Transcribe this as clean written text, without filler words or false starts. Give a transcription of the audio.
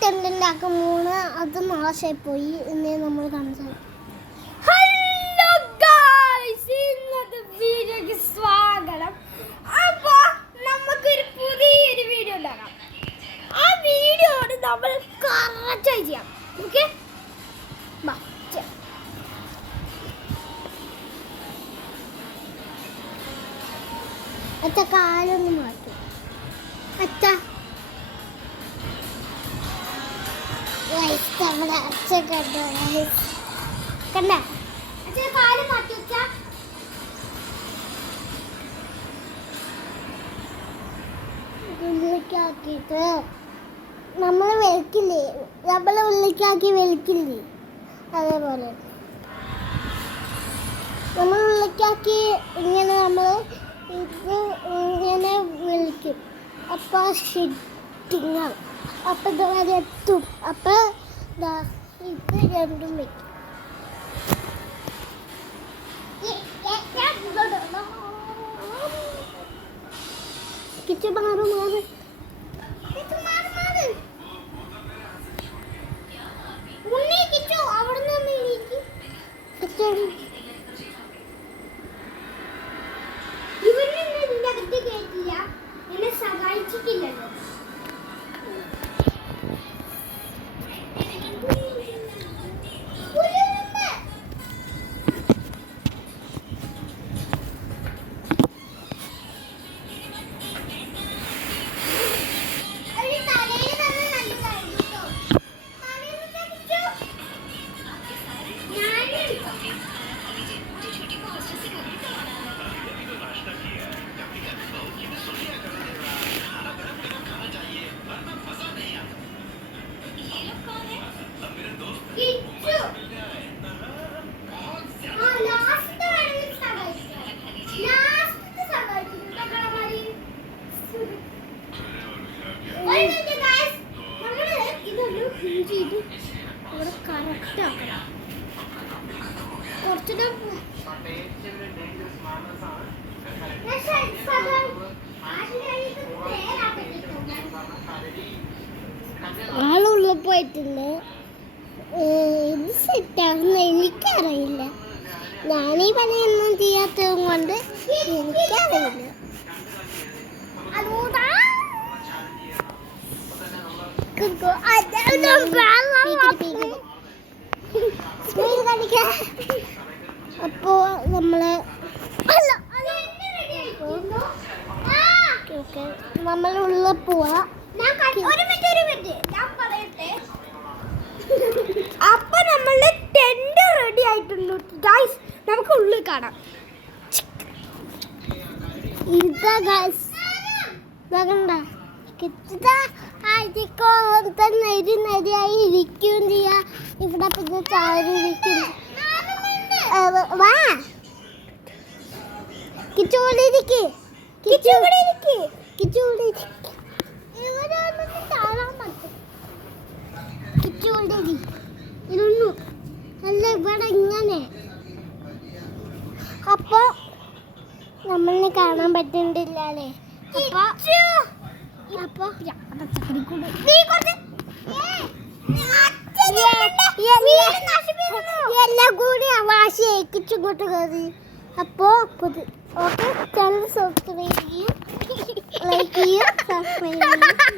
Tent ഉണ്ടാക്കാൻ മൂന്ന് അത് നാശമായി പോയി എന്ന് നമ്മൾ കാണിച്ചത്. ഹലോ ഗായ്സ്, ഇന്നത്തെ വീഡിയോക്ക് സ്വാഗതം. അപ്പോൾ നമുക്കൊരു പുതിയൊരു വീഡിയോ ഉണ്ടാക്കാം. ആ വീഡിയോ നമ്മൾ കറക്റ്റായി ചെയ്യാം. ഓക്കെ, അച്ഛ കാലൊന്ന് മാറ്റും. അച്ഛ നമ്മുടെ അച്ഛ കണ്ടോ കണ്ട അച്ഛൻ കാല് മാറ്റി വെച്ചാ ഉള്ളിലേക്കാക്കിയിട്ട് നമ്മൾ വെളുക്കില്ലേ, നമ്മൾ ഉള്ളിലേക്കാക്കി വെളുക്കില്ലേ, അതേപോലെ നമ്മൾ ഉള്ളിലേക്കാക്കി ഇങ്ങനെ നമ്മൾ ഇത് ഇങ്ങനെ വിളിക്കും. അപ്പം ഷിറ്റിങ്ങാവും. അപ്പം ഇതുവരെ എത്തും. അപ്പം ഇത് രണ്ടും വയ്ക്കും. കിച്ചു മാറി മാറി എന്നെ സഹായിച്ചിട്ടില്ലല്ലോ. ആളുള്ളപ്പോയിട്ടുണ്ട്. ഇത് സെറ്റാണെന്ന് എനിക്കറിയില്ല. ഞാനീ പണിയൊന്നും ചെയ്യാത്തത് കൊണ്ട് എനിക്കറിയില്ല. അപ്പോ നമ്മള് നമ്മളുള്ള പോവാ. അപ്പൊ നമ്മളുടെ ടെന്റ് റെഡി ആയിട്ടുണ്ട് ഗൈസ്. നമുക്ക് ഉള്ളിൽ കാണാം. ഇതാ ഗൈസ്, നരിയായി ഇരിക്കുകയും ചെയ്യാ. ഇവിടെ പിന്നെ ചാരിയിരിക്കും. വാ കിച്ചൂടിരിക്ക്, കിച്ചൂടിരിക്ക്, കിച്ചൂടിരിക്ക്. ഇവിടെ കാണാൻ പറ്റും. കിച്ചൂടിരി ഇതൊന്നും അല്ല, ഇവിടെ ഇങ്ങനെ. അപ്പൊ നമ്മളിനെ കാണാൻ പറ്റുന്നില്ല അല്ലേ? അപ്പൊ എല്ലാം കൂടി വാശി ഏൽക്കിച്ചിങ്ങോട്ട് കയറി. അപ്പോ ഓക്കെ, ചാനൽ സബ്സ്ക്രൈബ് ചെയ്യും, ലൈക്ക് ചെയ്യും, സബ്സ്ക്രൈബ് ചെയ്യും.